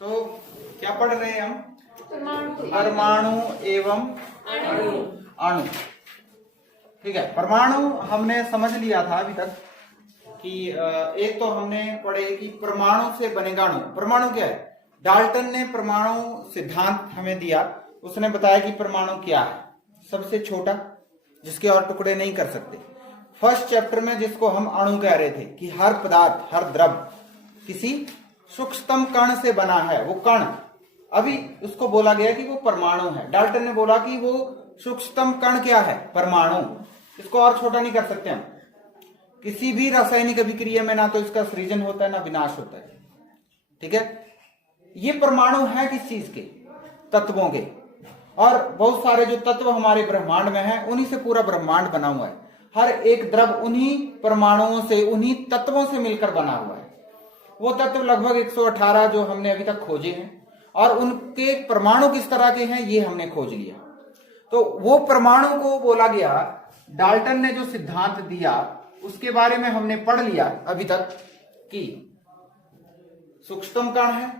तो क्या पढ़ रहे हैं हम? परमाणु एवं अणु। ठीक है, परमाणु हमने समझ लिया था अभी तक कि एक तो हमने पढ़े कि परमाणु से बनेगा अणु। परमाणु क्या है? डाल्टन ने परमाणु सिद्धांत हमें दिया। उसने बताया कि परमाणु क्या है, सबसे छोटा जिसके और टुकड़े नहीं कर सकते। फर्स्ट चैप्टर में जिसको हम अणु कह रहे थे कि हर पदार्थ, हर द्रव किसी सूक्ष्मतम कण से बना है, वो कण। अभी उसको बोला गया कि वो परमाणु है। डाल्टन ने बोला कि वो सूक्ष्मतम कण क्या है? परमाणु। इसको और छोटा नहीं कर सकते हम। किसी भी रासायनिक अभिक्रिया में ना तो इसका सृजन होता है ना विनाश होता है। ठीक है, ये परमाणु है किस चीज के? तत्वों के। और बहुत सारे जो तत्व हमारे ब्रह्मांड में हैं, उन्हीं से पूरा ब्रह्मांड बना हुआ है। हर एक द्रव उन्हीं परमाणुओं से, उन्हीं तत्वों से मिलकर बना हुआ है। वो तत्व लगभग 118 जो हमने अभी तक खोजे हैं, और उनके परमाणु किस तरह के हैं ये हमने खोज लिया। तो वो परमाणु को बोला गया, डाल्टन ने जो सिद्धांत दिया उसके बारे में हमने पढ़ लिया अभी तक कि सूक्ष्मतम कण है,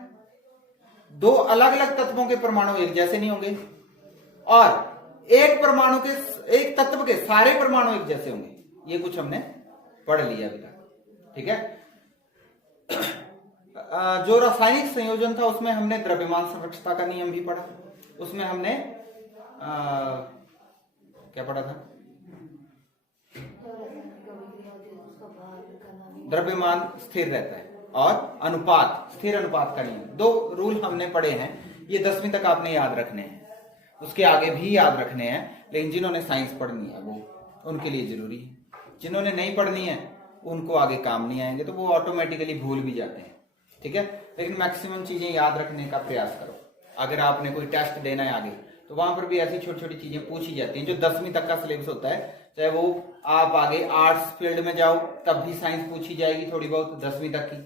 दो अलग अलग तत्वों के परमाणु एक जैसे नहीं होंगे, और एक परमाणु के, एक तत्व के सारे परमाणु एक जैसे होंगे। ये कुछ हमने पढ़ लिया अभी तक। ठीक है, जो रासायनिक संयोजन था उसमें हमने द्रव्यमान संरक्षता का नियम भी पढ़ा। उसमें हमने क्या पढ़ा था? द्रव्यमान स्थिर रहता है और अनुपात, स्थिर अनुपात का नियम। दो रूल हमने पढ़े हैं, ये 10वीं तक आपने याद रखने हैं, उसके आगे भी याद रखने हैं, लेकिन जिन्होंने साइंस पढ़नी है वो उनके लिए जरूरी है। जिन्होंने नहीं पढ़नी है उनको आगे काम नहीं आएंगे, तो वो ऑटोमेटिकली भूल भी जाते हैं। ठीक है, लेकिन मैक्सिमम चीजें याद रखने का प्रयास करो। अगर आपने कोई टेस्ट देना है आगे, तो वहां पर भी ऐसी छोटी छोटी चीजें पूछी जाती हैं जो 10वीं तक का सिलेबस होता है। चाहे वो आप आगे आर्ट्स फील्ड में जाओ तब भी साइंस पूछी जाएगी थोड़ी बहुत, 10वीं तक की।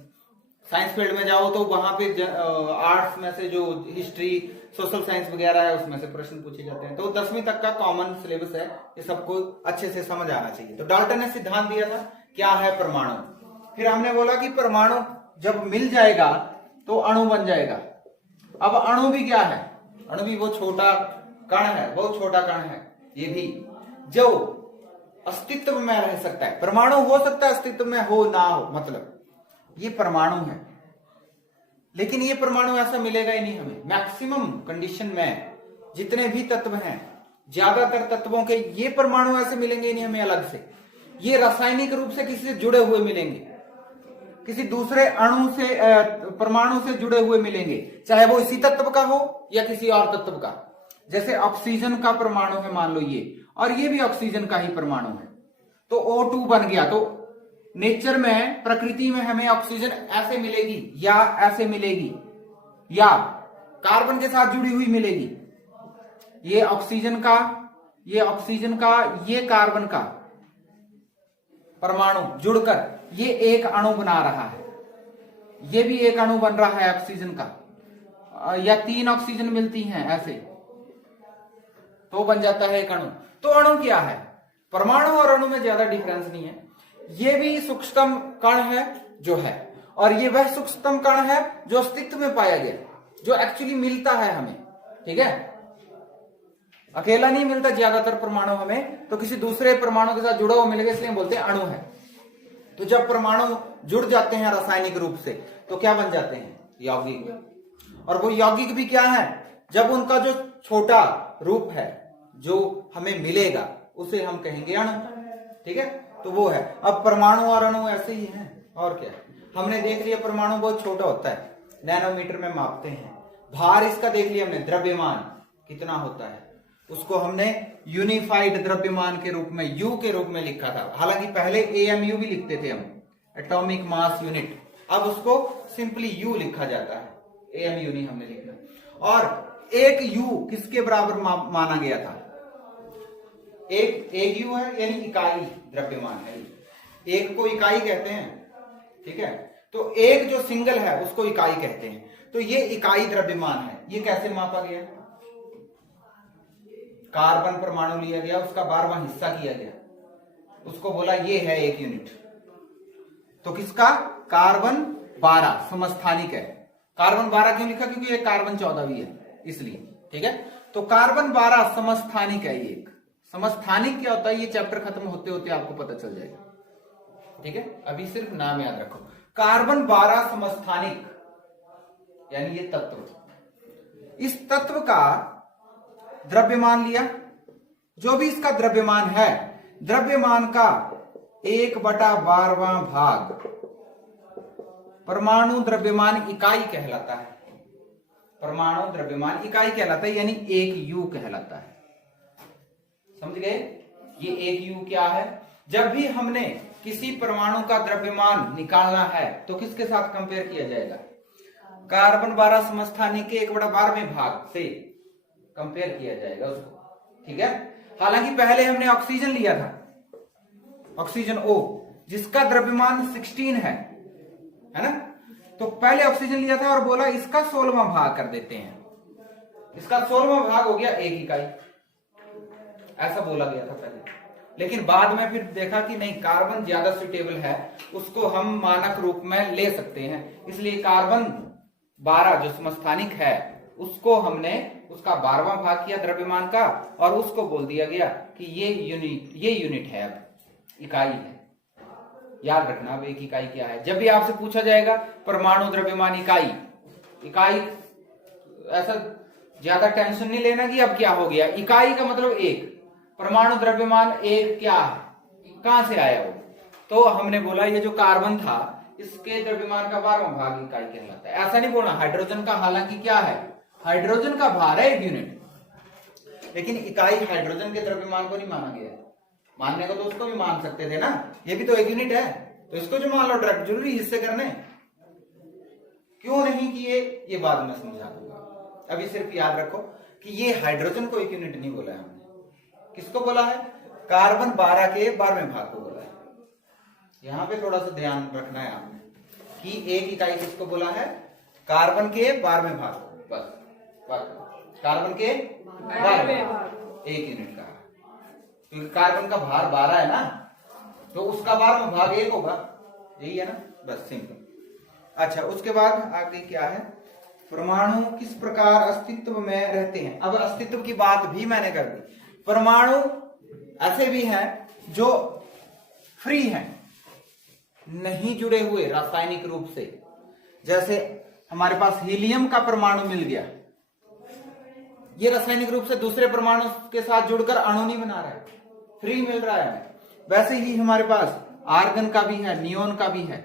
साइंस फील्ड में जाओ तो वहां पे आर्ट्स में से जो हिस्ट्री, सोशल साइंस वगैरह है उसमें से प्रश्न पूछे जाते हैं। तो 10वीं तक का कॉमन सिलेबस है, ये सबको अच्छे से समझ आना चाहिए। तो डाल्टन ने सिद्धांत दिया था क्या है परमाणु। फिर हमने बोला कि परमाणु जब मिल जाएगा तो अणु बन जाएगा। अब अणु भी क्या है? अणु भी वो छोटा कण है, बहुत छोटा कण है ये भी, जो अस्तित्व में रह सकता है। परमाणु हो सकता है अस्तित्व में हो ना हो, मतलब ये परमाणु है, लेकिन ये परमाणु ऐसा मिलेगा ही नहीं हमें। मैक्सिमम कंडीशन में जितने भी तत्व हैं, ज्यादातर तत्वों के ये परमाणु ऐसे मिलेंगे ही नहीं हमें अलग से। ये रासायनिक रूप से किसी से जुड़े हुए मिलेंगे, किसी दूसरे अणु से, परमाणु से जुड़े हुए मिलेंगे, चाहे वो इसी तत्व का हो या किसी और तत्व का। जैसे ऑक्सीजन का परमाणु है मान लो ये, और ये भी ऑक्सीजन का ही परमाणु है, तो O2 बन गया। तो नेचर में, प्रकृति में हमें ऑक्सीजन ऐसे मिलेगी या ऐसे मिलेगी, या कार्बन के साथ जुड़ी हुई मिलेगी। ये ऑक्सीजन का, ये ऑक्सीजन का, ये कार्बन का परमाणु जुड़कर ये एक अणु बना रहा है। ये भी एक अणु बन रहा है ऑक्सीजन का, या 3 ऑक्सीजन मिलती हैं ऐसे तो बन जाता है एक अणु। तो अणु क्या है? परमाणु और अणु में ज्यादा डिफरेंस नहीं है। ये भी सूक्ष्मतम कण है जो है, और ये वह सूक्ष्मतम कण है जो अस्तित्व में पाया गया, जो एक्चुअली मिलता है हमें। ठीक है, अकेला नहीं मिलता ज्यादातर परमाणु हमें, तो किसी दूसरे परमाणु के साथ जुड़ा हुआ मिलेगा, इसलिए बोलते हैं अणु है। तो जब परमाणु जुड़ जाते हैं रासायनिक रूप से तो क्या बन जाते हैं? यौगिक। और वो यौगिक भी क्या है? जब उनका जो छोटा रूप है जो हमें मिलेगा उसे हम कहेंगे अणु। ठीक है, तो वो है। अब परमाणु और अणु ऐसे ही हैं, और क्या। हमने देख लिया परमाणु बहुत छोटा होता है, नैनोमीटर में मापते हैं। भार इसका देख लिया हमने, द्रव्यमान कितना होता है, उसको हमने यूनिफाइड द्रव्यमान के रूप में, यू के रूप में लिखा था। हालांकि पहले AMU भी लिखते थे हम, एटॉमिक मास यूनिट, अब उसको सिंपली यू लिखा जाता है, AMU नहीं हमने लिखना। और एक यू किसके बराबर माना गया था? एक यू है यानी इकाई द्रव्यमान है, एक को इकाई कहते हैं। ठीक है, तो एक जो सिंगल है उसको इकाई कहते हैं। तो ये इकाई द्रव्यमान है। ये कैसे मापा गया? कार्बन परमाणु लिया गया, उसका 12वां हिस्सा किया गया, उसको बोला ये है 1 यूनिट। तो किसका? कार्बन 12 समस्थानिक है, कार्बन 12 क्यों लिखा, क्योंकि ये कार्बन 14 भी है इसलिए, ठीक है। तो कार्बन 12 समस्थानिक है। ये एक समस्थानिक क्या होता है, ये चैप्टर खत्म होते होते आपको पता चल जाएगा, ठीक है। अभी सिर्फ नाम याद रखो, कार्बन 12 समस्थानिक यानी ये तत्व, इस तत्व का द्रव्यमान लिया, जो भी इसका द्रव्यमान है, द्रव्यमान का 1/12वां भाग परमाणु द्रव्यमान इकाई कहलाता है। परमाणु द्रव्यमान इकाई कहलाता है, यानी 1 U कहलाता है। समझ गए, ये 1 U क्या है। जब भी हमने किसी परमाणु का द्रव्यमान निकालना है तो किसके साथ कंपेयर किया जाएगा, कार्बन 12 समस्थानिक के 1/12वें भाग से कंपेयर किया जाएगा उसको, ठीक है। हालांकि पहले हमने ऑक्सीजन लिया था, ऑक्सीजन O, जिसका द्रव्यमान 16 है ना। तो पहले ऑक्सीजन लिया था और बोला इसका 16वां भाग कर देते हैं, इसका 16वां भाग हो गया 1 इकाई, ऐसा बोला गया था पहले। लेकिन बाद में फिर देखा कि नहीं, कार्बन ज्यादा सुटेबल है, उसको हम मानक रूप में ले सकते हैं, इसलिए कार्बन 12 जो समस्थानिक है उसको हमने उसका 12वां भाग किया द्रव्यमान का, और उसको बोल दिया गया कि ये यूनिट है, अब इकाई है। याद रखना अब एक इकाई क्या है। जब भी आपसे पूछा जाएगा परमाणु द्रव्यमान इकाई, ऐसा ज्यादा टेंशन नहीं लेना कि अब क्या हो गया, इकाई का मतलब 1, परमाणु द्रव्यमान 1 क्या है, कहां से आया वो। तो हमने बोला ये जो कार्बन था इसके द्रव्यमान का 12वां भाग इकाई कहलाता है। ऐसा नहीं बोलना हाइड्रोजन का, हालांकि क्या है, हाइड्रोजन का भार है 1 यूनिट, लेकिन इकाई हाइड्रोजन के द्रव्यमान को नहीं माना गया। मानने को तो उसको भी मान सकते थे ना, ये भी तो 1 यूनिट है, तो इसको जो मान लो डायरेक्ट, जरूरी हिस्से करने क्यों नहीं किए, ये बाद में समझा दूंगा। अभी सिर्फ याद रखो कि ये हाइड्रोजन को 1 यूनिट नहीं बोला है हमने, किसको बोला है, कार्बन 12 के 12वें भाग को बोला है। यहां पे थोड़ा सा ध्यान रखना है आपने कि 1 इकाई किसको बोला है, कार्बन के 12वें भाग को, बस कार्बन के 12वें भाग 1 यूनिट का, क्योंकि कार्बन का भार 12 है ना, तो उसका 12वां भाग 1 होगा, यही है ना, बस सिंपल। अच्छा, उसके बाद आगे क्या है, परमाणु किस प्रकार अस्तित्व में रहते हैं। अब अस्तित्व की बात भी मैंने कर दी। परमाणु ऐसे भी हैं जो फ्री हैं, नहीं जुड़े हुए रासायनिक रूप से, जैसे हमारे पास हीलियम का परमाणु मिल गया, ये रासायनिक रूप से दूसरे परमाणु के साथ जुड़कर अणु नहीं बना रहा है, फ्री मिल रहा है। वैसे ही हमारे पास आर्गन का भी है, नियोन का भी है।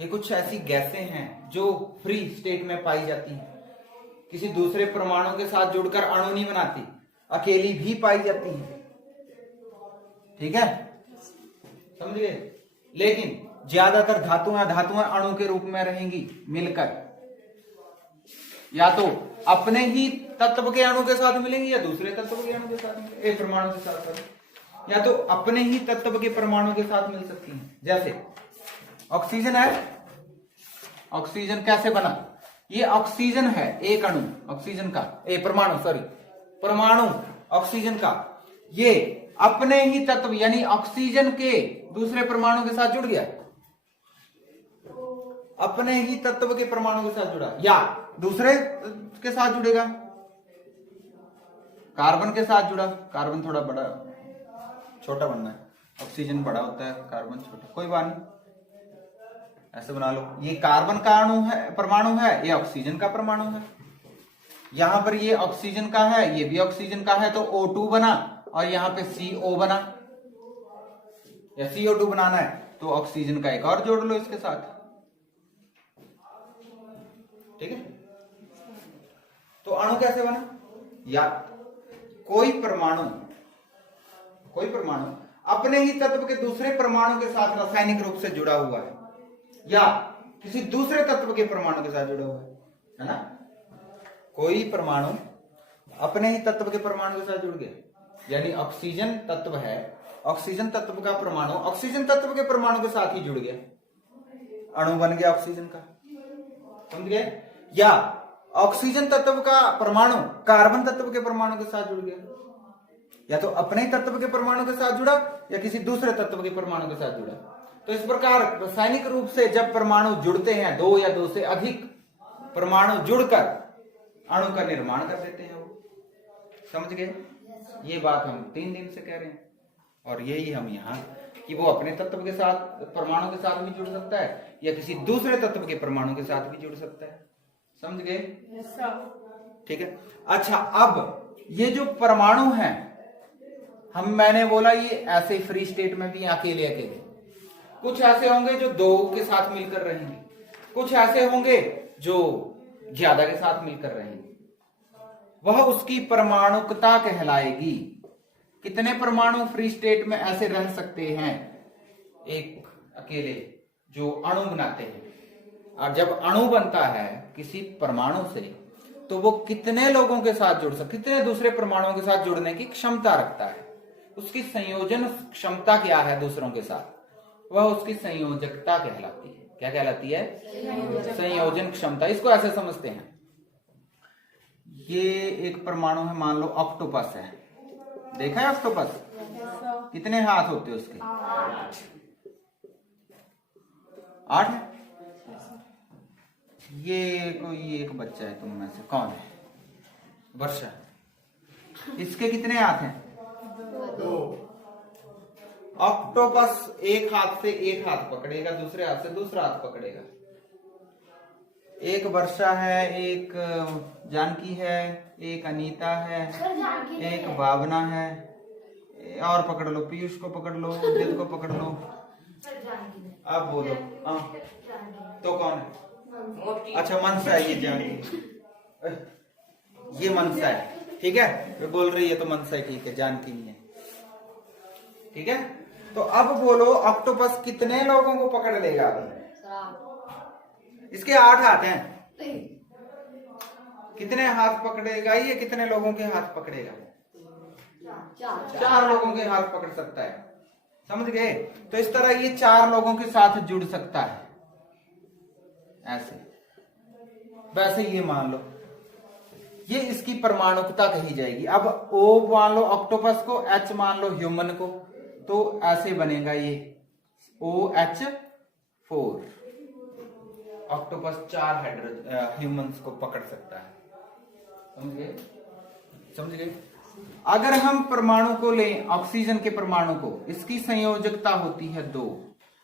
ये कुछ ऐसी गैसें हैं जो फ्री स्टेट में पाई जाती हैं, किसी दूसरे परमाणु के साथ जुड़कर अणु नहीं बनाती, अकेली भी पाई जाती हैं, ठीक है, समझ गए। लेकिन ज्यादातर धातुएं अणु के रूप में रहेंगी मिलकर, या तो अपने ही तत्व के अणु के साथ मिलेंगी या दूसरे तत्व के अणु के साथ मिलेंगे, एक परमाणु के साथ, या तो अपने ही तत्व के परमाणु के साथ मिल सकती हैं। जैसे ऑक्सीजन है, ऑक्सीजन कैसे बना, ये ऑक्सीजन है, एक अणु ऑक्सीजन का, परमाणु ऑक्सीजन का, ये अपने ही तत्व यानी ऑक्सीजन के दूसरे परमाणु के साथ जुड़ गया, अपने ही तत्व के परमाणु के साथ जुड़ा, या दूसरे के साथ जुड़ेगा, कार्बन के साथ जुड़ा, कार्बन थोड़ा बड़ा छोटा बनना है, ऑक्सीजन बड़ा होता है, कार्बन छोटा, कोई बात नहीं, ऐसे बना लो। ये कार्बन का अणु है, परमाणु है, ये ऑक्सीजन का परमाणु है, यहां पर ये ऑक्सीजन का है, ये भी ऑक्सीजन का है, तो O2 बना, और यहां पे CO बना, या CO2 बनाना है तो ऑक्सीजन का एक और जोड़ लो इसके साथ, ठीक है। तो अणु कैसे बना, या कोई परमाणु अपने ही तत्व के दूसरे परमाणु के साथ रासायनिक रूप से जुड़ा हुआ है, या किसी दूसरे तत्व के परमाणु के साथ जुड़ा हुआ है ना। कोई परमाणु अपने ही तत्व के परमाणु के साथ जुड़ गया, यानी ऑक्सीजन तत्व है, ऑक्सीजन तत्व का परमाणु ऑक्सीजन तत्व के परमाणु के साथ ही जुड़ गया, अणु बन गया ऑक्सीजन का, समझ गए। या ऑक्सीजन तत्व का परमाणु कार्बन तत्व के परमाणु के साथ जुड़ गया, या तो अपने ही तत्व के परमाणु के साथ जुड़ा या किसी दूसरे तत्व के परमाणु के साथ जुड़ा। तो इस प्रकार रासायनिक रूप से जब परमाणु जुड़ते हैं, 2 या 2 से अधिक, परमाणु जुड़कर अणु का निर्माण कर देते हैं वो। समझ गए? ये बात हम 3 दिन से कह रहे हैं और यही हम यहाँ कि वो अपने तत्व के साथ परमाणु के साथ भी जुड़ सकता है या किसी दूसरे तत्व के परमाणु के साथ भी जुड़ सकता है। समझ गए? ठीक है। अच्छा, अब ये जो परमाणु हैं मैंने बोला ये ऐसे फ्री स्टेट में भी अकेले अकेले, कुछ ऐसे होंगे जो 2 के साथ मिलकर रहेंगे, कुछ ऐसे होंगे जो ज्यादा के साथ मिलकर रहेंगे। वह उसकी परमाणुकता कहलाएगी। कितने परमाणु फ्री स्टेट में ऐसे रह सकते हैं? एक अकेले जो अणु बनाते हैं। और जब अणु बनता है किसी परमाणु से तो वो कितने लोगों के साथ जुड़ सकते, कितने दूसरे परमाणुओं के साथ जुड़ने की क्षमता रखता है। उसकी संयोजन क्षमता क्या है दूसरों के साथ? वह उसकी संयोजकता कहलाती है। क्या कहलाती है? संयोजन क्षमता। इसको ऐसे समझते हैं, ये एक परमाणु है, मान लो ऑक्टोपस है। देखा है ऑक्टोपस? कितने हाथ होते हैं उसके? 8 है। ये कोई एक बच्चा है तुम में से, कौन है? वर्षा। इसके कितने हाथ हैं? 2। ऑक्टोपस एक हाथ से एक हाथ पकड़ेगा, दूसरे हाथ से दूसरा हाथ पकड़ेगा। एक वर्षा है, एक जानकी है, एक अनीता है, एक भावना है, और पकड़ लो, पीयूष को पकड़ लो, उदित को पकड़ लो। अब बोलो तो कौन है? अच्छा, मनसा है। ये जानकी, ये मनसा है। ठीक है, वे बोल रही है तो मनसा है। ठीक है, जानकी नहीं है। ठीक है, तो अब बोलो ऑक्टोपस कितने लोगों को पकड़ लेगा? इसके 8 हाथ हैं। कितने हाथ पकड़ेगा ये? कितने लोगों के हाथ पकड़ेगा? 4 लोगों के हाथ पकड़ सकता है। समझ गए? तो इस तरह ये 4 लोगों के साथ जुड़ सकता है ऐसे। वैसे ये मान लो, ये इसकी परमाणुकता कही जाएगी। अब O मान लो ऑक्टोपस को, H मान लो ह्यूमन को, तो ऐसे बनेगा ये OH4। ऑक्टोपस 4 ह्यूमंस को पकड़ सकता है। समझ गए? समझ गए? अगर हम परमाणु को लें, ऑक्सीजन के परमाणु को, इसकी संयोजकता होती है 2।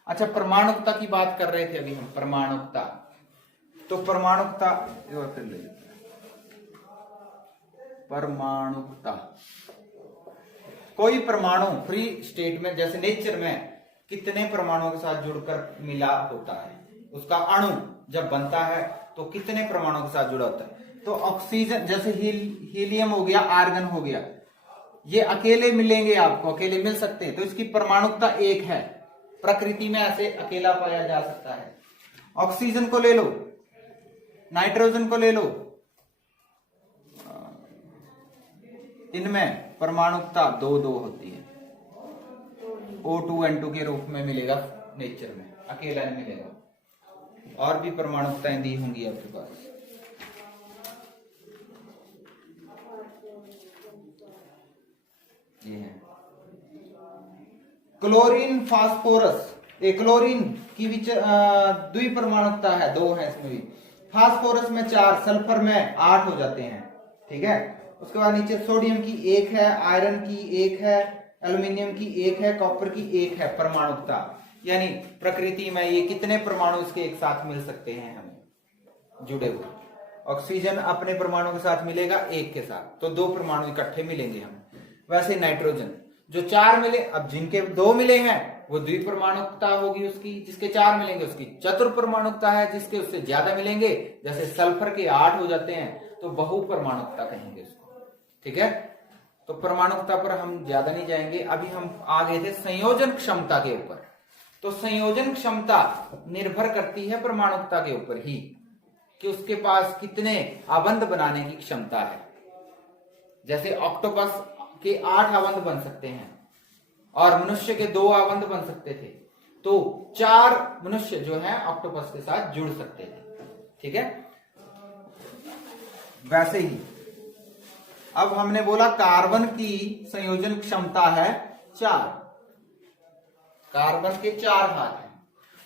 अच्छा, परमाणुकता की बात कर रहे थे अभी हम, परमाणुकता। तो परमाणुकता फिर ले लेते हैं। परमाणुकता, कोई परमाणु फ्री स्टेट में जैसे नेचर में कितने परमाणुओं के साथ जुड़कर मिला होता है, उसका अणु जब बनता है तो कितने परमाणुओं के साथ जुड़ा होता है। तो ऑक्सीजन जैसे हीलियम हो गया, आर्गन हो गया, ये अकेले मिलेंगे, आपको अकेले मिल सकते हैं। तो इसकी परमाणुकता 1 है। प्रकृति में ऐसे अकेला पाया जा सकता है। ऑक्सीजन को ले लो, नाइट्रोजन को ले लो, इनमें परमाणुकता 2-2 होती है। O2N2 के रूप में मिलेगा नेचर में, अकेला नहीं मिलेगा। और भी परमाणुकताएं दी होंगी आपके पास। ये है क्लोरीन फास्फोरस। क्लोरीन की द्विपरमाणुकता है, 2 है इसमें भी। फास्फोरस में 4, सल्फर में 8 हो जाते हैं। ठीक है, उसके बाद नीचे सोडियम की 1 है, आयरन की 1 है, एल्युमिनियम की 1 है, कॉपर की 1 है परमाणुकता। यानी प्रकृति में ये कितने परमाणु इसके एक साथ मिल सकते हैं हमें जुड़े हुए। ऑक्सीजन अपने परमाणु के साथ मिलेगा 1 के साथ, तो 2 परमाणु इकट्ठे मिलेंगे हम। वैसे नाइट्रोजन जो 4 मिले, अब जिनके 2 मिले हैं वो द्विपरमाणुकता होगी उसकी, जिसके 4 मिलेंगे उसकी चतुर्परमाणुकता है, जिसके उससे ज्यादा मिलेंगे जैसे सल्फर के 8 हो जाते हैं तो बहुपरमाणुकता कहेंगे उसको। ठीक है, तो परमाणुकता पर हम ज्यादा नहीं जाएंगे। अभी हम आ गए थे संयोजन क्षमता के ऊपर। तो संयोजन क्षमता निर्भर करती है परमाणुकता के ऊपर ही, कि उसके पास कितने आबंध बनाने की क्षमता है। जैसे ऑक्टोपस के 8 आबंध बन सकते हैं और मनुष्य के 2 आबंध बन सकते थे, तो 4 मनुष्य जो है ऑक्टोपस के साथ जुड़ सकते थे। ठीक है, वैसे ही अब हमने बोला कार्बन की संयोजन क्षमता है 4, कार्बन के 4 हाथ हैं।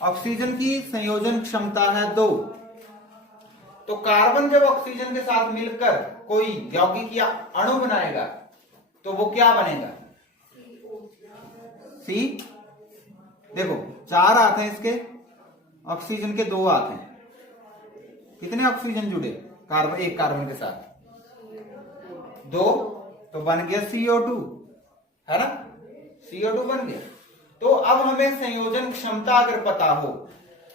ऑक्सीजन की संयोजन क्षमता है 2, तो कार्बन जब ऑक्सीजन के साथ मिलकर कोई यौगिक या अणु बनाएगा तो वो क्या बनेगा? सी। देखो 4 हाथ हैं इसके, ऑक्सीजन के 2 हाथ हैं, कितने ऑक्सीजन जुड़े कार्बन, एक कार्बन के साथ 2, तो बन गया CO2, है ना? CO2 बन गया। तो अब हमें संयोजन क्षमता अगर पता हो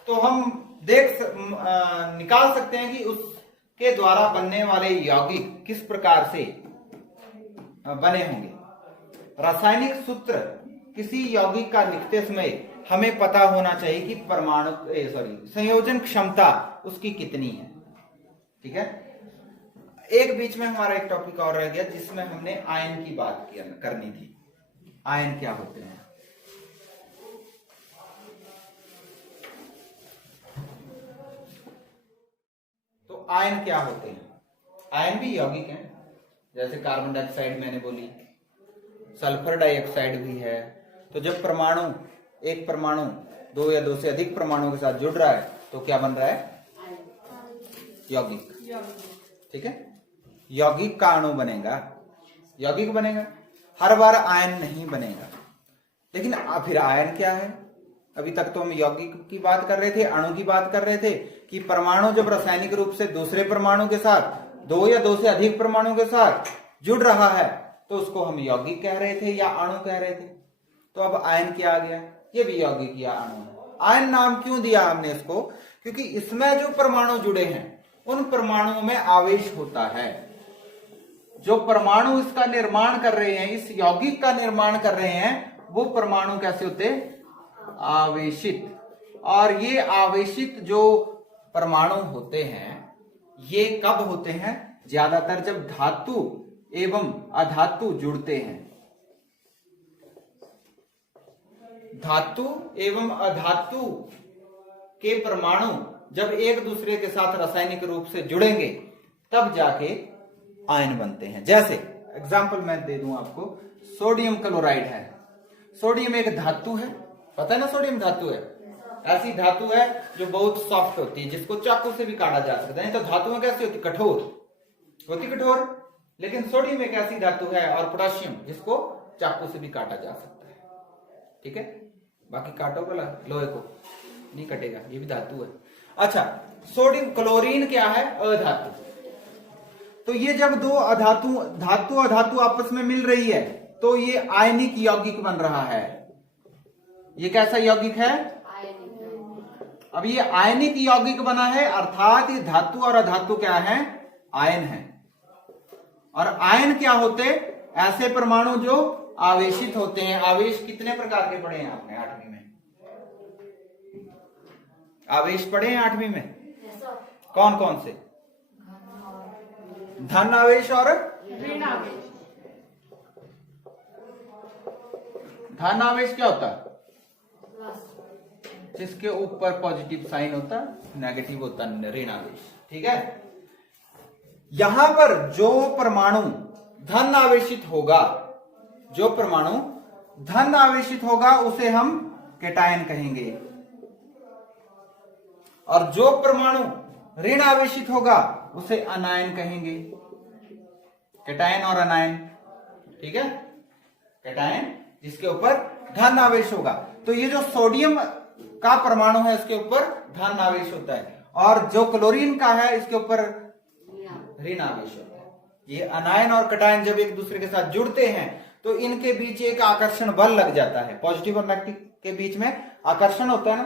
तो हम निकाल सकते हैं कि उसके द्वारा बनने वाले यौगिक किस प्रकार से बने होंगे। रासायनिक सूत्र किसी यौगिक का लिखते समय हमें पता होना चाहिए कि संयोजन क्षमता उसकी कितनी है। ठीक है। एक बीच में हमारा एक टॉपिक और रह गया जिसमें हमने आयन की बात करनी थी। आयन क्या होते हैं? तो आयन क्या होते हैं? आयन भी यौगिक हैं, जैसे कार्बन डाइऑक्साइड मैंने बोली, सल्फर डाइऑक्साइड भी है। तो जब एक परमाणु 2 या 2 से अधिक परमाणुओं के साथ जुड़ रहा है तो क्या बन रहा है? यौगिक। ठीक है। यौगिक का अणु बनेगा, यौगिक बनेगा। हर बार आयन नहीं बनेगा। लेकिन फिर आयन क्या है? अभी तक तो हम यौगिक की बात कर रहे थे, अणु की बात कर रहे थे कि परमाणु जब रासायनिक रूप से दूसरे परमाणु के साथ 2 या 2 से अधिक परमाणु के साथ जुड़ रहा है तो उसको हम यौगिक कह रहे थे या अणु कह रहे थे। तो अब आयन क्या आ गया? ये भी यौगिक या अणु है। आयन नाम क्यों दिया हमने इसको? क्योंकि इसमें जो परमाणु जुड़े हैं उन परमाणुओं में आवेश होता है। जो परमाणु इसका निर्माण कर रहे हैं, इस यौगिक का निर्माण कर रहे हैं, वो परमाणु कैसे होते? आवेशित। और ये आवेशित जो परमाणु होते हैं ये कब होते हैं? ज्यादातर जब धातु एवं अधातु जुड़ते हैं। धातु एवं अधातु के परमाणु जब एक दूसरे के साथ रासायनिक रूप से जुड़ेंगे तब जाके आयन बनते हैं। जैसे एग्जाम्पल मैं दे दूं आपको, सोडियम क्लोराइड है। सोडियम एक धातु है, पता है ना? सोडियम धातु है, ऐसी धातु है जो बहुत सॉफ्ट होती है, जिसको चाकू से भी काटा जा सकता है। तो धातुएं कैसी होती? कठोर होती, कठोर। लेकिन सोडियम एक ऐसी धातु है, और पोटेशियम, जिसको चाकू से भी काटा जा सकता है। ठीक है। बाकी काटो बोला लोहे को नहीं कटेगा, ये भी धातु है। अच्छा, सोडियम क्लोरीन क्या है? अधातु। तो ये जब 2 धातु अधातु आपस में मिल रही है तो ये आयनिक यौगिक बन रहा है। ये कैसा यौगिक है? अब ये आयनिक यौगिक बना है, अर्थात ये धातु और अधातु क्या है? आयन है। और आयन क्या होते? ऐसे परमाणु जो आवेशित होते हैं। आवेश कितने प्रकार के पढ़े हैं आपने 8वीं में? आवेश पढ़े हैं 8वीं में? कौन कौन से? धन आवेश और ऋण आवेश। धन आवेश क्या होता है? जिसके ऊपर पॉजिटिव साइन होता है, नेगेटिव होता है ऋण आवेश। ठीक है। यहां पर जो परमाणु धन आवेशित होगा, जो परमाणु धन आवेशित होगा उसे हम कैटायन कहेंगे, और जो परमाणु ऋण आवेशित होगा उसे अनायन कहेंगे। कैटायन और अनायन। ठीक है। कैटायन जिसके ऊपर धन आवेश होगा। तो ये जो सोडियम का परमाणु है इसके ऊपर धन आवेश होता है, और जो क्लोरीन का है इसके ऊपर ऋण आवेश होता है। ये अनायन और कैटायन जब एक दूसरे के साथ जुड़ते हैं तो इनके बीच एक आकर्षण बल लग जाता है। पॉजिटिव और नेगेटिव के बीच में आकर्षण होता है ना,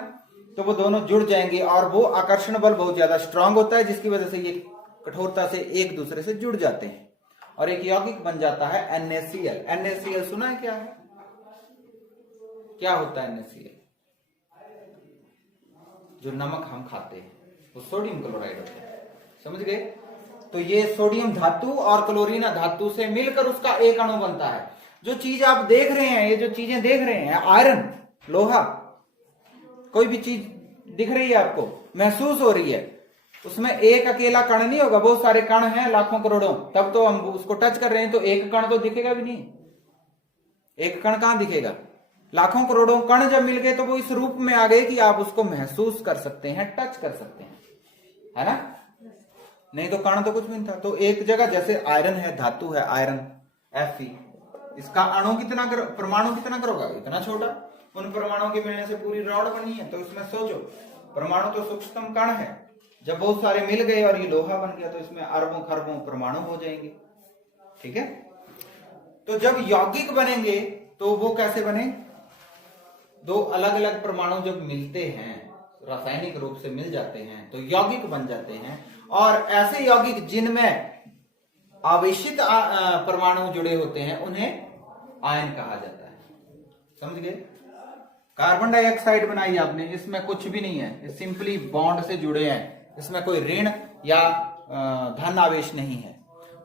तो वो दोनों जुड़ जाएंगे, और वो आकर्षण बल बहुत ज्यादा स्ट्रांग होता है, जिसकी वजह से ये कठोरता से एक दूसरे से जुड़ जाते हैं और एक यौगिक बन जाता है NaCl। NaCl सुना है क्या है? क्या होता है NaCl? जो नमक हम खाते हैं वो सोडियम क्लोराइड होता है। समझ गए? तो ये सोडियम धातु और क्लोरीन धातु से मिलकर उसका एक अणु बनता है। जो चीज आप देख रहे हैं, ये जो चीजें देख रहे हैं, आयरन, लोहा, कोई भी चीज दिख रही है आपको, महसूस हो रही है, उसमें एक अकेला कण नहीं होगा, बहुत सारे कण हैं, लाखों करोड़ों, तब तो हम उसको टच कर रहे हैं तो एक कण तो दिखेगा भी नहीं। एक कण कहां दिखेगा? लाखों करोड़ों कण जब मिल गए तो वो इस रूप में आ गए कि आप उसको महसूस कर सकते हैं, टच कर सकते हैं, है ना? नहीं तो कण तो कुछ भी नहीं था। तो एक जगह जैसे आयरन है, धातु है आयरन Fe, इसका अणु कितना परमाणु कितना करोगा, इतना छोटा। उन परमाणुओं के मिलने से पूरी रॉड बनी है। तो इसमें सोचो, परमाणु तो सूक्ष्मतम कण है, जब बहुत सारे मिल गए और ये लोहा बन गया तो इसमें अरबों खरबों परमाणु हो जाएंगे। ठीक है। तो जब यौगिक बनेंगे तो वो कैसे बने, दो अलग अलग परमाणु जब मिलते हैं, रासायनिक रूप से मिल जाते हैं तो यौगिक बन जाते हैं। और ऐसे यौगिक जिनमें आवेशित परमाणु जुड़े होते हैं उन्हें आयन कहा जाता है। समझ गए। कार्बन डाइऑक्साइड बनाई आपने, इसमें कुछ भी नहीं है, ये सिंपली बॉन्ड से जुड़े हैं, इसमें कोई ऋण या धन आवेश नहीं है।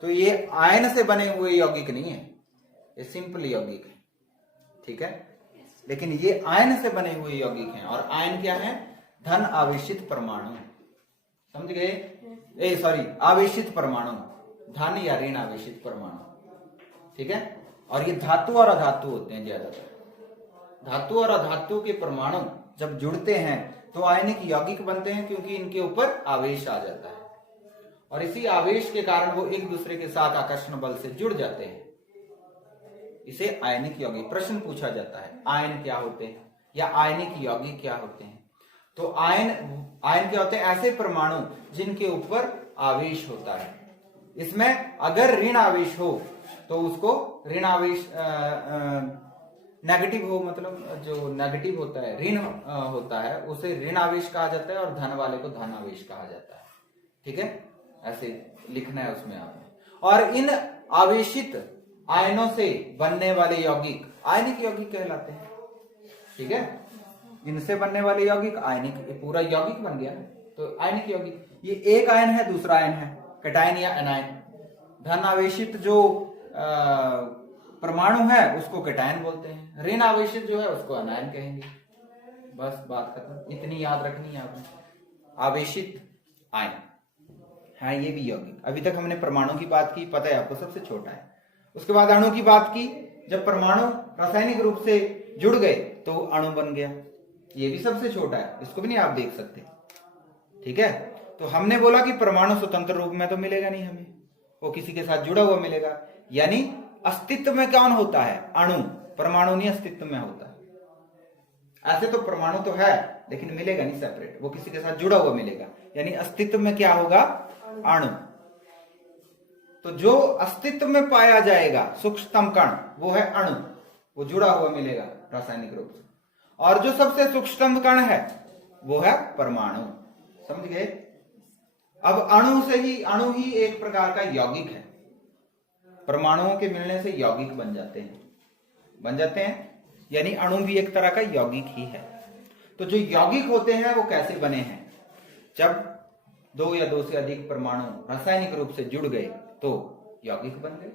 तो ये आयन से बने हुए यौगिक नहीं है, ये सिंपल यौगिक है। ठीक है। लेकिन ये आयन से बने हुए यौगिक हैं। और आयन क्या है, धन आवेशित परमाणु। समझ गए। सॉरी, आवेशित परमाणु, धन या ऋण आवेशित परमाणु। ठीक है। और ये धातु और अधातु होते हैं ज्यादातर। धातु और अधातु के परमाणु जब जुड़ते हैं तो आयनिक यौगिक बनते हैं, क्योंकि इनके ऊपर आवेश आ जाता है और इसी आवेश के कारण वो एक दूसरे के साथ आकर्षण बल से जुड़ जाते हैं। इसे आयनिक यौगिक। प्रश्न पूछा जाता है आयन क्या होते हैं या आयनिक यौगिक क्या होते हैं। तो आयन क्या होते हैं, ऐसे परमाणु जिनके ऊपर आवेश होता है। इसमें अगर ऋण आवेश हो तो उसको ऋण आवेश, नेगेटिव हो, मतलब जो नेगेटिव होता है, ऋण होता है, उसे ऋण आवेश कहा जाता है और धन वाले को धन आवेश कहा जाता है। ठीक है। ऐसे लिखना है उसमें आपने। और इन आवेशित आयनों से बनने वाले यौगिक आयनिक यौगिक कहलाते हैं। ठीक है। इनसे बनने वाले यौगिक आयनिक, ये पूरा यौगिक बन गया तो आयनिक यौगिक। ये एक आयन है, दूसरा आयन है, कैटायन या एनायन। धन आवेशित जो परमाणु है उसको कैटायन बोलते हैं, ऋण आवेशित जो है उसको एनायन कहेंगे। बस बात खत्म। इतनी याद रखनी है आपने। आवेशित आयन है, ये भी यौगिक। अभी तक हमने परमाणु की बात की, पता है आपको सबसे छोटा है। उसके बाद अणु की बात की, जब परमाणु रासायनिक रूप से जुड़ गए तो अणु बन गया, ये भी सबसे छोटा है, इसको भी नहीं आप देख सकते। ठीक है। तो हमने बोला कि परमाणु स्वतंत्र रूप में तो मिलेगा नहीं हमें, वो किसी के साथ जुड़ा हुआ मिलेगा। यानी अस्तित्व में कौन होता है, अणु। परमाणु नहीं अस्तित्व में होता। ऐसे तो परमाणु तो है लेकिन मिलेगा नहीं सेपरेट, वो किसी के साथ जुड़ा हुआ मिलेगा। यानी अस्तित्व में क्या होगा, अणु। तो जो अस्तित्व में पाया जाएगा सूक्ष्मतम कण वो है अणु, वो जुड़ा हुआ मिलेगा रासायनिक रूप से। और जो सबसे सूक्ष्मतम कण है वो है परमाणु। समझ गए। अब अणु ही एक प्रकार का यौगिक है। परमाणुओं के मिलने से यौगिक बन जाते हैं, यानी अणु भी एक तरह का यौगिक ही है। तो जो यौगिक होते हैं वो कैसे बने हैं, जब दो या दो से अधिक परमाणु रासायनिक रूप से जुड़ गए तो यौगिक बन गए।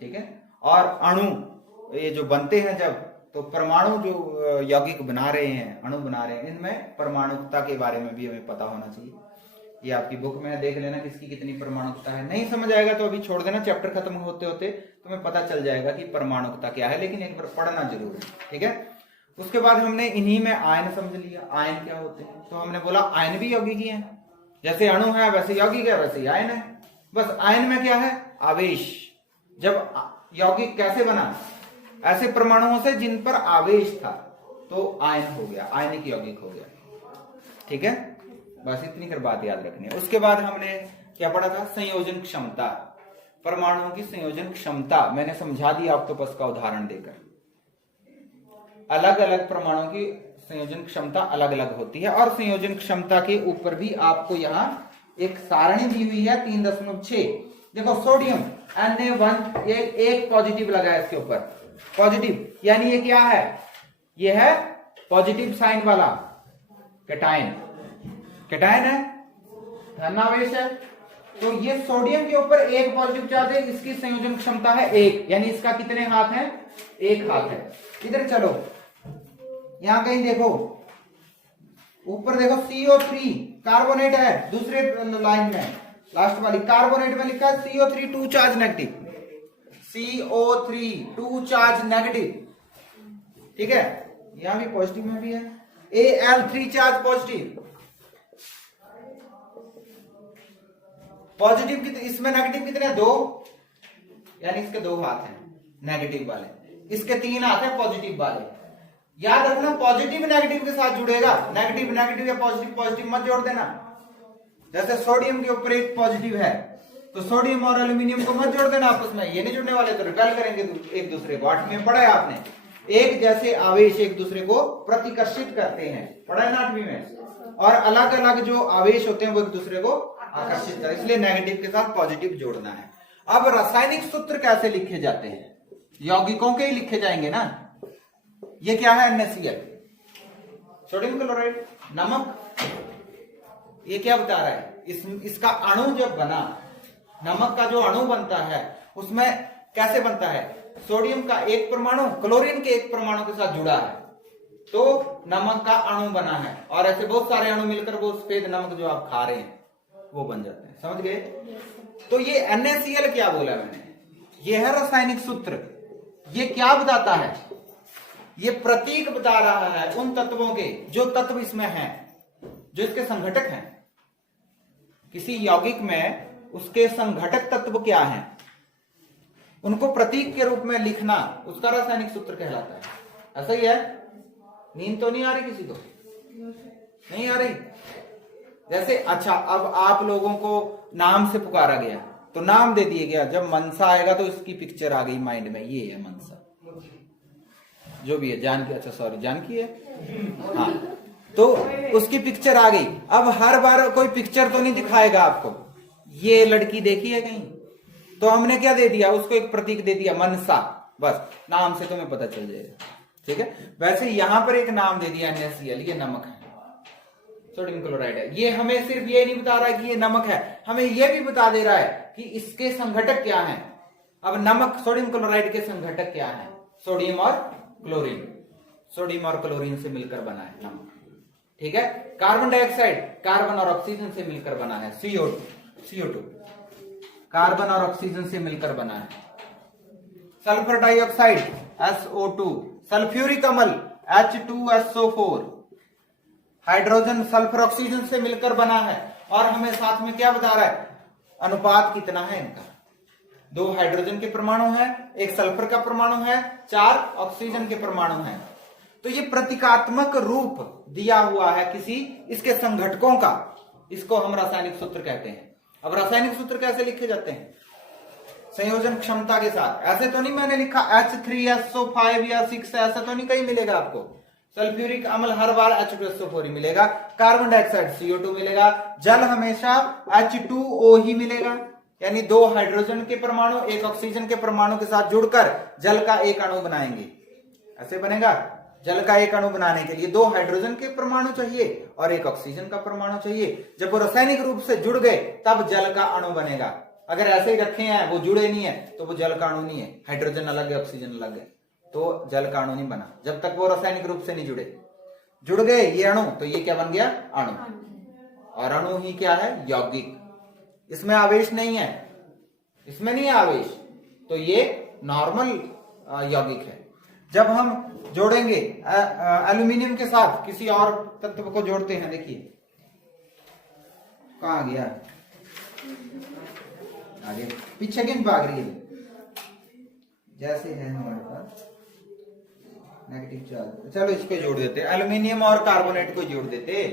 ठीक है। और अणु ये जो बनते हैं जब, तो परमाणु जो यौगिक बना रहे हैं, अणु बना रहे हैं, इनमें परमाणुकता के बारे में भी हमें पता होना चाहिए। ये आपकी बुक में देख लेना किसकी कितनी परमाणुकता है। नहीं समझ आएगा तो अभी छोड़ देना, चैप्टर खत्म होते होते तुम्हें पता चल जाएगा कि परमाणुकता क्या है, लेकिन एक बार पढ़ना जरूर है। ठीक है। उसके बाद हमने इन्हीं में आयन समझ लिया, आयन क्या होते हैं। तो हमने बोला आयन भी यौगिक ही है, जैसे अणु है वैसे यौगिक है, वैसे आयन है। बस आयन में क्या है, आवेश। जब यौगिक कैसे बना, ऐसे परमाणुओं से जिन पर आवेश था, तो आयन हो गया, आयनिक यौगिक हो गया। ठीक है। बस इतनी कर बात याद रखनी है। उसके बाद हमने क्या पढ़ा था, संयोजन क्षमता। परमाणुओं की संयोजन क्षमता मैंने समझा दी ऑक्टोपस का उदाहरण देकर। अलग अलग परमाणुओं की संयोजन क्षमता अलग अलग होती है। और संयोजन क्षमता के ऊपर भी आपको यहाँ एक सारणी दी हुई है 3.6। देखो सोडियम Na1, ये एक पॉजिटिव लगा है इसके ऊपर, पॉजिटिव, यानी ये क्या है, ये है पॉजिटिव साइन वाला कैटायन। कैटायन है, धनावेश है। तो ये सोडियम के ऊपर एक पॉजिटिव चार्ज है, इसकी संयोजन क्षमता है 1, यानी इसका कितने हाथ है, 1 हाथ है। इधर चलो, यहां कहीं देखो, ऊपर देखो CO3 कार्बोनेट है, दूसरे लाइन में लास्ट वाली कार्बोनेट में लिखा है CO3 2 charge negative, CO3 2 charge negative. ठीक है। यहां भी पॉजिटिव में भी है, Al 3 चार्ज पॉजिटिव। पॉजिटिव कितने, इसमें नेगेटिव कितने हैं? 2, यानी इसके 2 हाथ हैं नेगेटिव वाले, इसके 3 हाथ हैं पॉजिटिव वाले। याद रखना पॉजिटिव नेगेटिव के साथ जुड़ेगा, नेगेटिव नेगेटिव या पॉजिटिव पॉजिटिव मत जोड़ देना। जैसे सोडियम के ऊपर एक पॉजिटिव है तो सोडियम और एल्यूमिनियम को मत जोड़ देना आपस में, ये नहीं जुड़ने वाले तो रिपेल करेंगे एक दूसरे को। 8वीं में पढ़ा है आपने, एक जैसे आवेश एक दूसरे को प्रतिकर्षित करते हैं, पढ़ा है ना 8वीं में। और अलग अलग जो आवेश होते हैं वो एक दूसरे को आकर्षित करते हैं, इसलिए नेगेटिव के साथ पॉजिटिव जोड़ना है। अब रासायनिक सूत्र कैसे लिखे जाते हैं? यौगिकों के ही लिखे जाएंगे ना। ये क्या है? NaCl, सोडियम क्लोराइड, नमक। ये क्या बता रहा है? इसका अणु जब बना, नमक का जो अणु बनता है उसमें कैसे बनता है? सोडियम का एक परमाणु क्लोरीन के एक परमाणु के साथ जुड़ा है तो नमक का अणु बना है, और ऐसे बहुत सारे अणु मिलकर वो सफेद नमक जो आप खा रहे हैं वो बन जाते हैं। समझ गए? तो ये NaCl क्या बोला मैंने? ये है रासायनिक सूत्र। ये क्या बताता है? ये प्रतीक बता रहा है उन तत्वों के जो तत्व इसमें हैं, जो इसके संघटक हैं। किसी यौगिक में उसके संघटक तत्व क्या हैं, उनको प्रतीक के रूप में लिखना उसका रासायनिक सूत्र कहलाता है। ऐसा ही है। नींद तो नहीं आ रही किसी को? नहीं आ रही? जैसे अच्छा, अब आप लोगों को नाम से पुकारा गया तो नाम दे दिया गया, जब मनसा आएगा तो इसकी पिक्चर आ गई माइंड में, ये है मनसा, जो भी है, जानकी, अच्छा सॉरी जानकी है, हाँ, तो उसकी पिक्चर आ गई। अब हर बार कोई पिक्चर तो नहीं दिखाएगा आपको, ये लड़की देखी है कहीं, तो हमने क्या दे दिया उसको? एक प्रतीक दे दिया, मनसा, बस नाम से तुम्हें पता चल जाएगा। ठीक है, वैसे यहां पर एक नाम दे दिया NaCl, ये नमक है, सोडियम क्लोराइड है। ये हमें सिर्फ ये नहीं बता रहा है कि ये नमक है, हमें ये भी बता दे रहा है कि इसके संघटक क्या हैं। अब नमक, सोडियम क्लोराइड के संघटक क्या हैं? सोडियम और क्लोरीन, सोडियम और क्लोरीन से मिलकर बना है नमक। ठीक है, कार्बन डाइऑक्साइड कार्बन और ऑक्सीजन से मिलकर बना है, CO2 कार्बन और ऑक्सीजन से मिलकर बना है। सल्फर डाइऑक्साइड SO2, सल्फ्यूरिक अम्ल H2SO4, हाइड्रोजन सल्फर ऑक्सीजन से मिलकर बना है। और हमें साथ में क्या बता रहा है? अनुपात कितना है इनका? 2 हाइड्रोजन के परमाणु है, 1 सल्फर का परमाणु है, 4 ऑक्सीजन के परमाणु है। तो ये प्रतीकात्मक रूप दिया हुआ है किसी इसके संघटकों का, इसको हम रासायनिक सूत्र कहते हैं। अब रासायनिक सूत्र कैसे लिखे जाते हैं? संयोजन क्षमता के साथ। ऐसे तो नहीं मैंने लिखा H3SO5 या 6, ऐसा तो नहीं कहीं मिलेगा आपको। सल्फ्यूरिक अम्ल हर बार H2SO4 ही मिलेगा, कार्बन डाइऑक्साइड CO2 मिलेगा, जल हमेशा H2O ही मिलेगा, यानी 2 हाइड्रोजन के परमाणु 1 ऑक्सीजन के परमाणु के साथ जुड़कर जल का एक अणु बनाएंगे। ऐसे बनेगा। जल का एक अणु बनाने के लिए 2 हाइड्रोजन के परमाणु चाहिए और 1 ऑक्सीजन का परमाणु चाहिए। जब वो रासायनिक रूप से जुड़ गए तब जल का अणु बनेगा। अगर ऐसे ही रखे हैं, वो जुड़े नहीं है, तो वो जल का अणु नहीं है। हाइड्रोजन अलग है, ऑक्सीजन अलग है, तो जल का अणु नहीं बना जब तक वो रासायनिक रूप से नहीं जुड़े। जुड़ गए ये अणु, तो ये क्या बन गया? अणु। और अणु ही क्या है? यौगिक। इसमें आवेश नहीं है, इसमें नहीं है आवेश, तो ये नॉर्मल यौगिक है। जब हम जोड़ेंगे एल्यूमिनियम के साथ किसी और तत्व को जोड़ते हैं, देखिए कहां गया, आगे पीछे किन भाग रही है, जैसे है हमारे पास नेगेटिव चार्ज। चलो इसको जोड़ देते, एल्यूमिनियम और कार्बोनेट को जोड़ देते,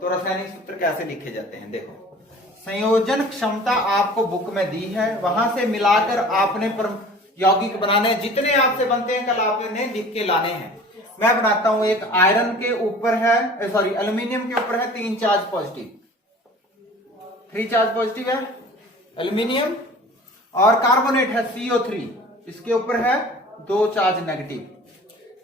तो रासायनिक सूत्र कैसे लिखे जाते हैं? देखो, संयोजन क्षमता आपको बुक में दी है, वहां से मिलाकर आपने यौगिक बनाने, जितने आपसे बनते हैं कल आपने लिख के लाने हैं। मैं बनाता हूं, एक आयरन के ऊपर है, सॉरी एल्यूमिनियम के ऊपर है 3 चार्ज पॉजिटिव, 3 चार्ज पॉजिटिव है एल्यूमिनियम, और कार्बोनेट है CO3, इसके ऊपर है 2 चार्ज नेगेटिव।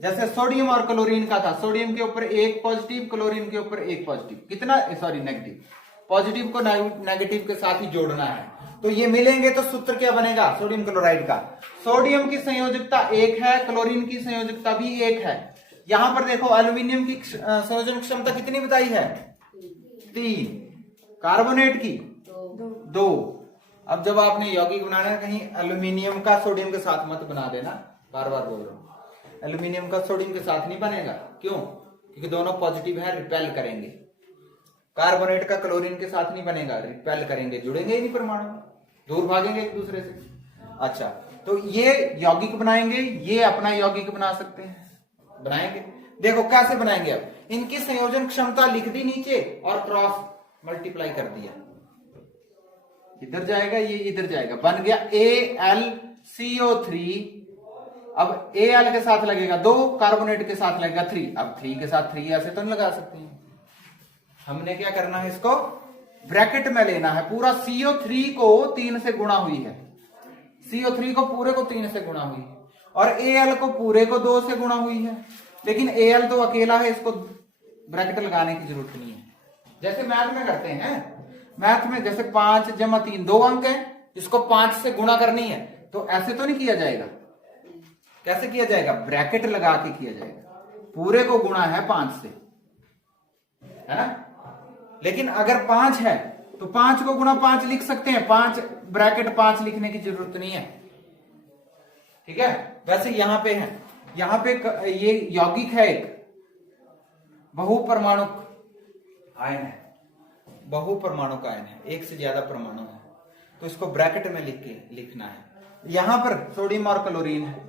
जैसे सोडियम और क्लोरीन का था, सोडियम के ऊपर 1 पॉजिटिव, क्लोरीन के ऊपर 1 पॉजिटिव, कितना, सॉरी नेगेटिव, पॉजिटिव को नेगेटिव के साथ ही जोड़ना है। तो ये मिलेंगे तो सूत्र क्या बनेगा? सोडियम क्लोराइड का। सोडियम की संयोजकता 1 है, क्लोरीन की संयोजकता भी 1 है। यहां पर देखो एल्यूमिनियम की संयोजन क्षमता कितनी बताई है? 3, कार्बोनेट की 2। अब जब आपने यौगिक बनाना है, कहीं एल्यूमिनियम का सोडियम के साथ मत बना देना, बार बार बोल रहा हूं, एल्यूमिनियम का सोडियम के साथ नहीं बनेगा। क्यों? क्योंकि दोनों पॉजिटिव है, रिपेल करेंगे। कार्बोनेट का क्लोरीन के साथ नहीं बनेगा, रिपेल करेंगे, जुड़ेंगे ही नहीं परमाणु, दूर भागेंगे एक दूसरे से। अच्छा, तो ये यौगिक बनाएंगे, ये अपना यौगिक बना सकते हैं, बनाएंगे। देखो कैसे बनाएंगे, अब इनकी संयोजन क्षमता लिख दी नीचे और क्रॉस मल्टीप्लाई कर दिया, इधर जाएगा ये इधर जाएगा, बन गया AlCO3। अब Al के साथ लगेगा 2, कार्बोनेट के साथ लगेगा 3। अब 3 के साथ 3 ऐसे तो नहीं लगा सकते हैं, हमने क्या करना है, इसको ब्रैकेट में लेना है। पूरा CO3 को 3 से गुणा हुई है, CO3 को पूरे को 3 से गुणा हुई है, और Al को पूरे को 2 से गुणा हुई है। लेकिन Al तो अकेला है, इसको ब्रैकेट लगाने की जरूरत नहीं है। जैसे मैथ में करते हैं, मैथ में जैसे 5 जमा 3 2 अंक है, इसको 5 से गुणा करनी है, तो ऐसे तो नहीं किया जाएगा। कैसे किया जाएगा, ब्रैकेट लगा के किया जाएगा। पूरे को गुणा है 5 से, है ना। लेकिन अगर 5 है तो 5 को गुणा 5 लिख सकते हैं, 5 ब्रैकेट 5 लिखने की जरूरत नहीं है, ठीक है। वैसे यहां पे है, यहां पे ये यौगिक है, एक बहुपरमाणुक आयन है, बहुपरमाणुक आयन है, एक से ज्यादा परमाणु है, तो इसको ब्रैकेट में लिख के लिखना है। यहां पर सोडियम और क्लोरीन है,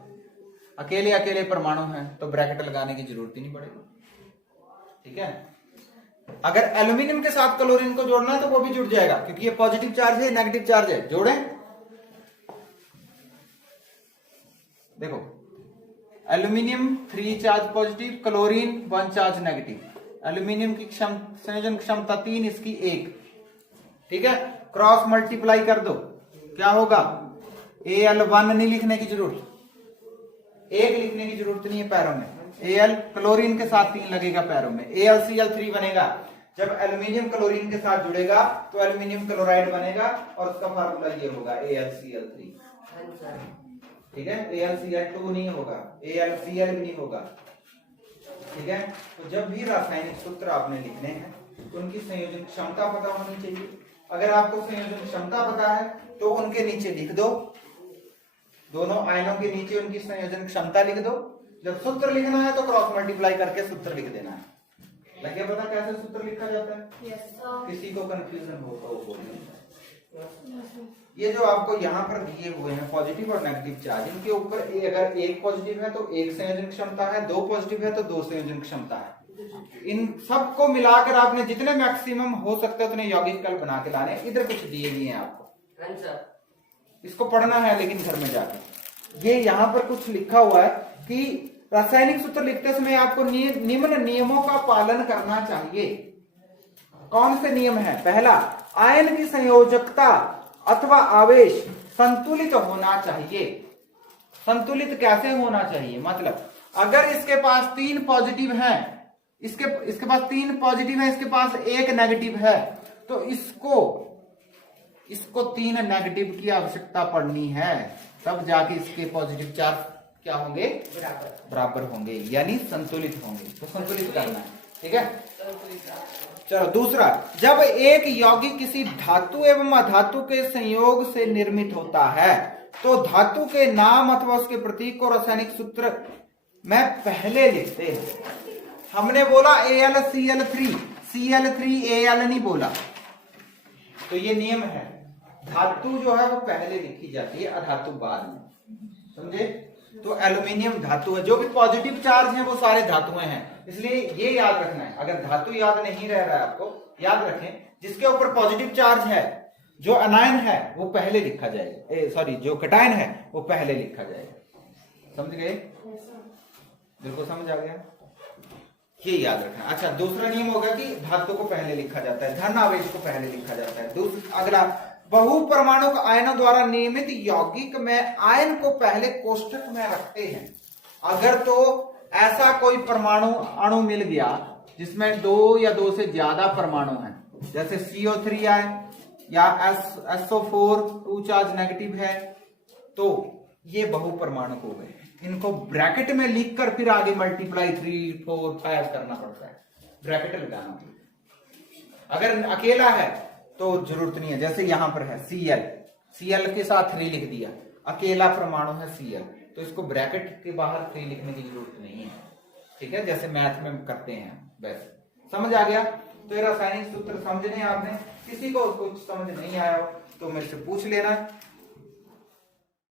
अकेले अकेले परमाणु है, तो ब्रैकेट लगाने की जरूरत ही नहीं पड़ेगी, ठीक है। अगर एल्यूमिनियम के साथ क्लोरीन को जोड़ना है तो वो भी जुड़ जाएगा, क्योंकि ये पॉजिटिव चार्ज है, नेगेटिव चार्ज है, जोड़े। देखो, aluminium 3 charge positive, chlorine 1 charge negative. Aluminium की संयोजन क्षमता 3, इसकी 1, ठीक है। क्रॉस मल्टीप्लाई कर दो, क्या होगा, Al1 नहीं लिखने की जरूरत, 1 लिखने की जरूरत नहीं है पैरों में। Al क्लोरीन के साथ 3 लगेगा पैरों में, AlCl3 बनेगा। जब एल्यूमिनियम क्लोरीन के साथ जुड़ेगा तो एल्यूमिनियम क्लोराइड बनेगा, और उसका फार्मूला ये होगा AlCl3, ठीक है। AlCl2 नहीं होगा, AlCl भी नहीं होगा, ठीक है। तो जब भी रासायनिक सूत्र आपने लिखने हैं तो उनकी संयोजन क्षमता पता होनी चाहिए। अगर आपको संयोजन क्षमता पता है तो उनके नीचे लिख दो, दोनों आयनों के नीचे उनकी संयोजन क्षमता लिख दो। जब सूत्र लिखना है तो क्रॉस मल्टीप्लाई करके सूत्र लिख देना है। लगे पता कैसे सूत्र लिखा जाता है? किसी को कंफ्यूजन हो तो बोलिए। ये जो आपको यहाँ पर दिए हुए हैं पॉजिटिव और नेगेटिव चार्ज, इनके ऊपर अगर एक पॉजिटिव है तो एक संयोजन क्षमता है, 2 पॉजिटिव है तो 2 संयोजन क्षमता है। इन सबको मिलाकर आपने जितने मैक्सिमम हो सकते हैं उतने यौगिक कल बना के लाने। इधर कुछ दिए गए हैं आपको, इसको पढ़ना है लेकिन घर में जाकर। ये यहाँ पर कुछ लिखा हुआ है कि रासायनिक सूत्र लिखते समय आपको निम्न नियमों का पालन करना चाहिए। कौन से नियम है? पहला, आयन की संयोजकता अथवा आवेश संतुलित होना चाहिए। संतुलित कैसे होना चाहिए? मतलब अगर इसके पास 3 पॉजिटिव है, इसके पास 3 पॉजिटिव है, इसके पास 1 नेगेटिव है, तो इसको 3 नेगेटिव की आवश्यकता पड़नी है, तब जाके इसके पॉजिटिव चार्ज क्या होंगे? बराबर होंगे, यानी संतुलित होंगे। तो संतुलित करना है, ठीक है। चलो दूसरा, जब एक यौगिक किसी धातु एवं अधातु के संयोग से निर्मित होता है तो धातु के नाम अथवा उसके प्रतीक को रासायनिक सूत्र में पहले लिखते हैं। हमने बोला AlCl3, Cl3 Al नहीं बोला, तो ये नियम है। धातु जो है वो पहले लिखी जाती है, अधातु बाद में, समझे? तो एल्यूमिनियम धातु है, जो भी पॉजिटिव चार्ज है वो सारे धातुएं हैं, इसलिए ये याद रखना है। अगर धातु याद नहीं रह रहा है आपको, याद रखें जिसके ऊपर पॉजिटिव चार्ज है, जो अनायन है वो पहले लिखा जाएगा, सॉरी जो कटायन है वो पहले लिखा जाएगा। समझ गए? बिल्कुल समझ आ गया, ये याद रखना। अच्छा, दूसरा नियम होगा कि धातु को पहले लिखा जाता है, धन आवेश को पहले लिखा जाता है। अगला, बहुपरमाणुक आयनों द्वारा निर्मित यौगिक में आयन को पहले कोष्ठक में रखते हैं। अगर तो ऐसा कोई परमाणु अणु मिल गया जिसमें 2 या 2 से ज्यादा परमाणु हैं, जैसे CO3 है या SO4 2 चार्ज नेगेटिव है, तो ये बहुपरमाणुक हो गए। इनको ब्रैकेट में लिखकर फिर आगे मल्टीप्लाई 3 4 5 करना पड़ता है, ब्रैकेट लगाना। अगर अकेला है तो जरूरत नहीं है, जैसे यहां पर है Cl के साथ 3 लिख दिया, अकेला परमाणु है Cl, तो इसको ब्रैकेट के बाहर 3 लिखने की जरूरत नहीं है, ठीक है, जैसे मैथ में करते हैं वैसे। समझ आ गया? तो ये रासायनिक सूत्र समझने आपने, किसी को कुछ समझ नहीं आया हो तो मेरे से पूछ लेना।